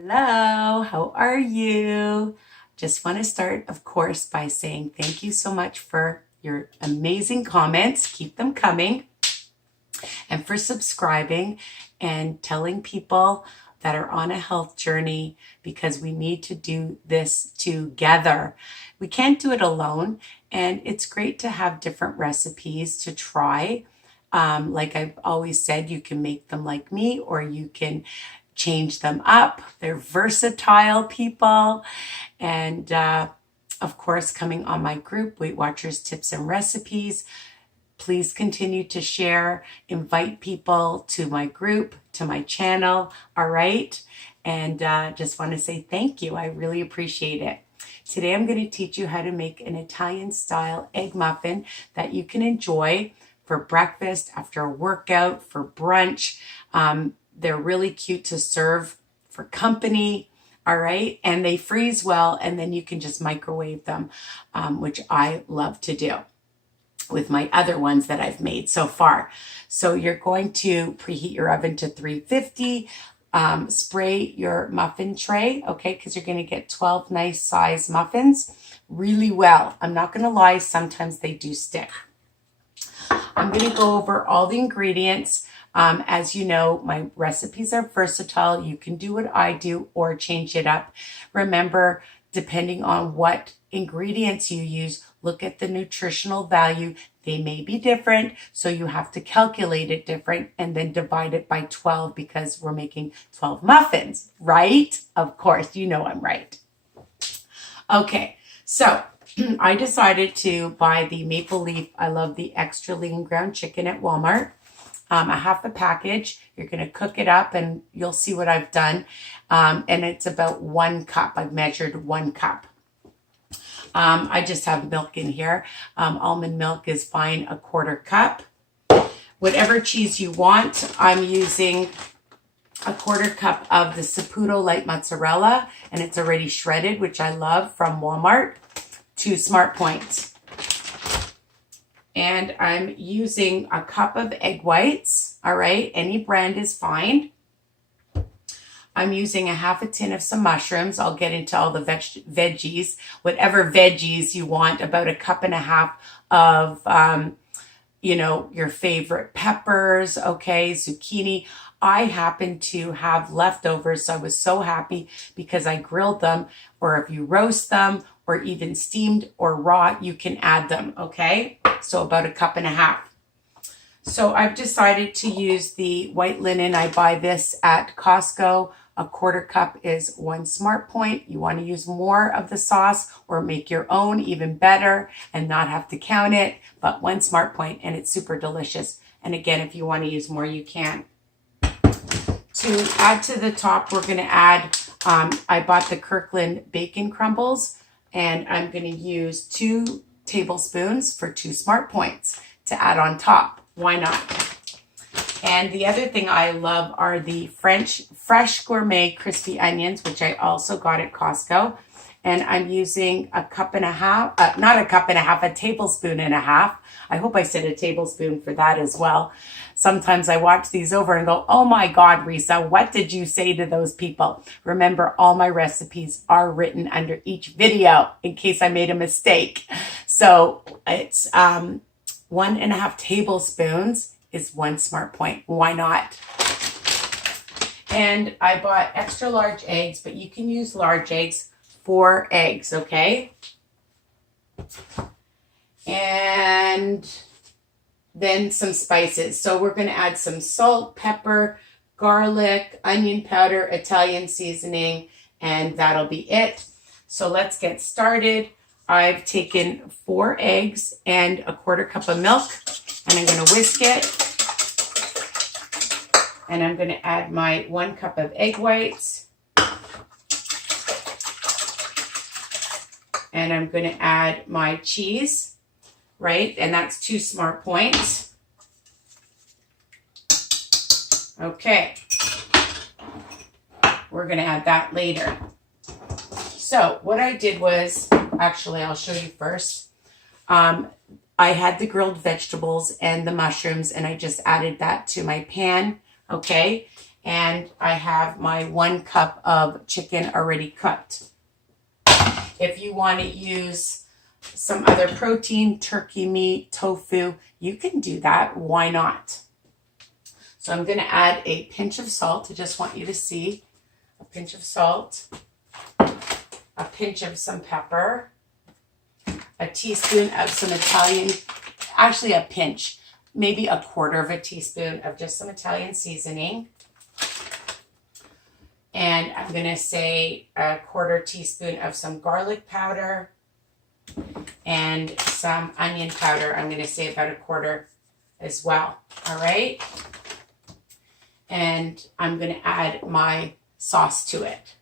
Hello, how are you? Just want to start, of course, by saying thank you so much for your amazing comments. Keep them coming. And for subscribing and telling people that are on a health journey, because we need to do this together. We can't do it alone, and it's great to have different recipes to try. Like I've always said, you can make them like me, or you can change them up. They're versatile people. And of course, coming on my group, Weight Watchers Tips and Recipes, please continue to share, invite people to my group, to my channel, all right? And just want to say thank you. I really appreciate it. Today I'm going to teach you how to make an Italian-style egg muffin that you can enjoy for breakfast, after a workout, for brunch. They're really cute to serve for company, all right? And they freeze well, and then you can just microwave them, which I love to do with my other ones that I've made so far. So you're going to preheat your oven to 350, spray your muffin tray, okay? Because you're going to get 12 nice size muffins really well. I'm not going to lie, sometimes they do stick. I'm going to go over all the ingredients. As you know, my recipes are versatile. You can do what I do or change it up. Remember, depending on what ingredients you use, look at the nutritional value. They may be different, so you have to calculate it different and then divide it by 12 because we're making 12 muffins, right? Of course, you know I'm right. Okay, so I decided to buy the maple leaf. I love the extra lean ground chicken at Walmart. A half a package. You're going to cook it up and you'll see what I've done. And it's about 1 cup. I've measured 1 cup. I just have milk in here. Almond milk is fine, 1/4 cup. Whatever cheese you want, I'm using 1/4 cup of the SAPUTO light mozzarella, and it's already shredded, which I love, from Walmart. 2 Smart Points. And I'm using 1 cup of egg whites, all right? Any brand is fine. I'm using 1/2 tin of some mushrooms. I'll get into all the veggies, whatever veggies you want, about 1.5 cups of, your favorite peppers, okay, zucchini. I happen to have leftovers, so I was so happy because I grilled them, or if you roast them, or even steamed or raw, you can add them, okay? So about 1.5 cups. So I've decided to use the white linen. I buy this at Costco. 1/4 cup is 1 Smart Point. You want to use more of the sauce or make your own, even better, and not have to count it, but 1 Smart Point, and it's super delicious. And again, if you want to use more, you can. To add to the top, we're going to add, I bought the Kirkland bacon crumbles, and I'm going to use 2 tablespoons for 2 Smart Points to add on top. Why not? And the other thing I love are the fresh gourmet crispy onions, which I also got at Costco. And I'm using 1.5 cups, not 1.5 cups, 1.5 tablespoons. I hope I said a tablespoon for that as well. Sometimes I watch these over and go, oh my God, Risa, what did you say to those people? Remember, all my recipes are written under each video in case I made a mistake. So it's 1.5 tablespoons is 1 Smart Point. Why not? And I bought extra large eggs, but you can use large eggs. 4 eggs, okay? And then some spices. So we're going to add some salt, pepper, garlic, onion powder, Italian seasoning, and that'll be it. So let's get started. I've taken 4 eggs and 1/4 cup of milk, and I'm going to whisk it. And I'm going to add my 1 cup of egg whites. And I'm going to add my cheese, right? And that's 2 Smart Points. Okay. We're going to add that later. So what I did was, actually, I'll show you first. I had the grilled vegetables and the mushrooms, and I just added that to my pan, okay? And I have my 1 cup of chicken already cooked. If you want to use some other protein, turkey meat, tofu, you can do that. Why not? So I'm going to add a pinch of salt. I just want you to see a pinch of salt, a pinch of some pepper, a teaspoon of some Italian, actually a pinch, maybe a 1/4 of a teaspoon of just some Italian seasoning. And I'm going to say a 1/4 teaspoon of some garlic powder and some onion powder. I'm going to say about a 1/4 as well. All right. And I'm going to add my sauce to it.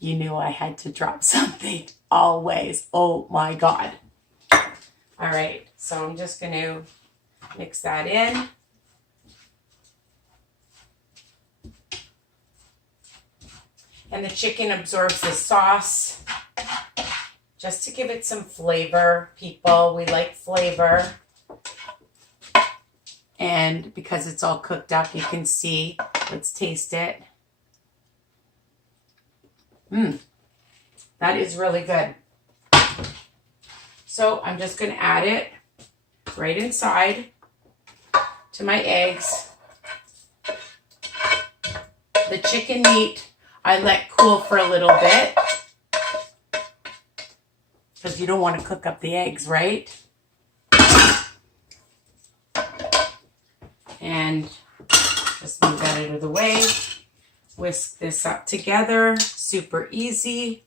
You knew I had to drop something always. Oh my God. All right. So I'm just going to mix that in. And the chicken absorbs the sauce just to give it some flavor, people. We like flavor. And because it's all cooked up, you can see. Let's taste it. That is really good. So I'm just going to add it right inside to my eggs. The chicken meat I let cool for a little bit because you don't want to cook up the eggs, right? And just move that out of the way. Whisk this up together. Super easy.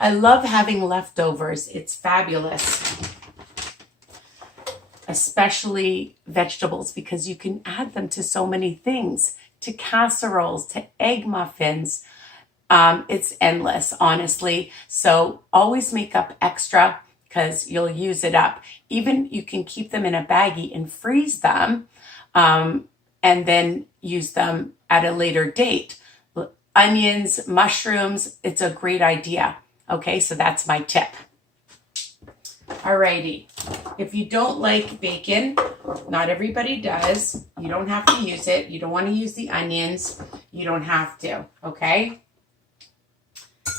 I love having leftovers. It's fabulous. Especially vegetables, because you can add them to so many things, to casseroles, to egg muffins. It's endless, honestly. So always make up extra because you'll use it up. Even you can keep them in a baggie and freeze them and then use them at a later date. Onions, mushrooms, it's a great idea. Okay, so that's my tip. Alrighty. If you don't like bacon, not everybody does. You don't have to use it. You don't want to use the onions. You don't have to, okay?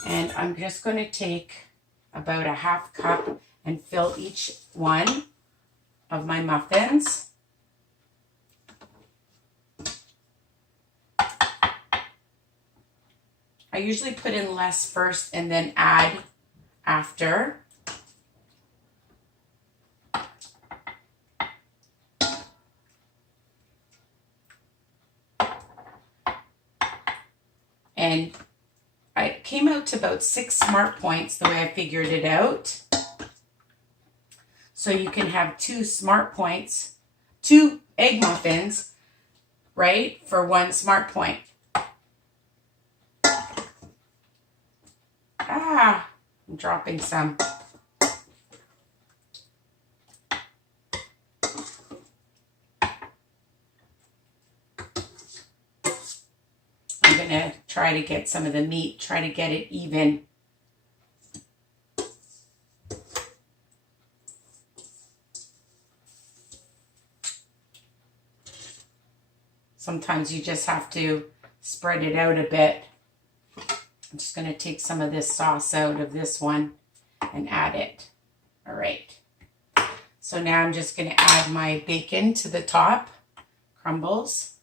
And I'm just going to take about a 1/2 cup and fill each one of my muffins. I usually put in less first and then add after. And I came out to about 6 smart points the way I figured it out. So you can have 2 smart points, 2 egg muffins, right, for 1 smart point. I'm dropping some. I'm going to try to get some of the meat, try to get it even. Sometimes you just have to spread it out a bit. I'm just going to take some of this sauce out of this one and add it. All right. So now I'm just going to add my bacon to the top, crumbles.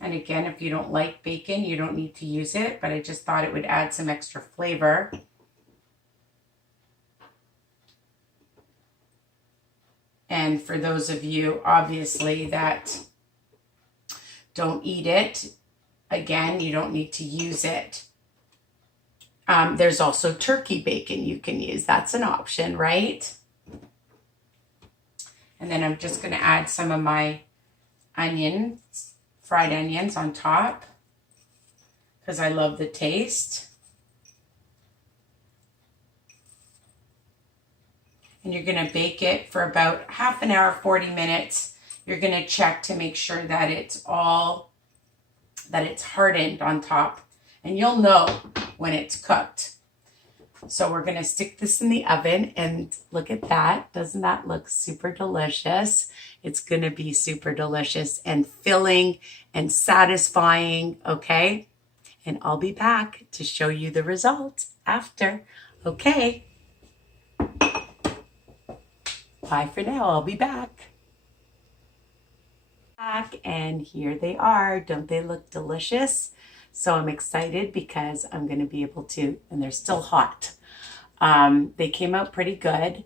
And again, if you don't like bacon, you don't need to use it, but I just thought it would add some extra flavor. And for those of you, obviously, that don't eat it, again, you don't need to use it. There's also turkey bacon you can use. That's an option, right? And then I'm just going to add some of my onions, fried onions on top because I love the taste. And you're going to bake it for about half an hour, 40 minutes. You're going to check to make sure that it's hardened on top and you'll know when it's cooked. So we're going to stick this in the oven, and look at that. Doesn't that look super delicious? It's going to be super delicious and filling and satisfying, okay? And I'll be back to show you the result after. Okay. Bye for now. I'll be back. And here they are. Don't they look delicious? So I'm excited because I'm going to be able to, and they're still hot. They came out pretty good.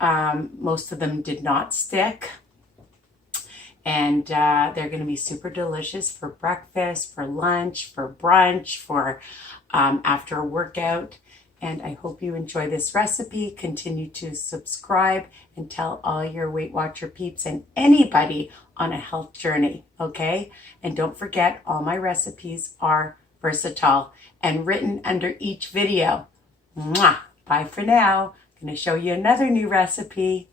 Most of them did not stick. And they're going to be super delicious for breakfast, for lunch, for brunch, for after a workout. And I hope you enjoy this recipe. Continue to subscribe and tell all your Weight Watcher peeps and anybody on a health journey, okay? And don't forget, all my recipes are versatile and written under each video. Mwah! Bye for now. I'm going to show you another new recipe.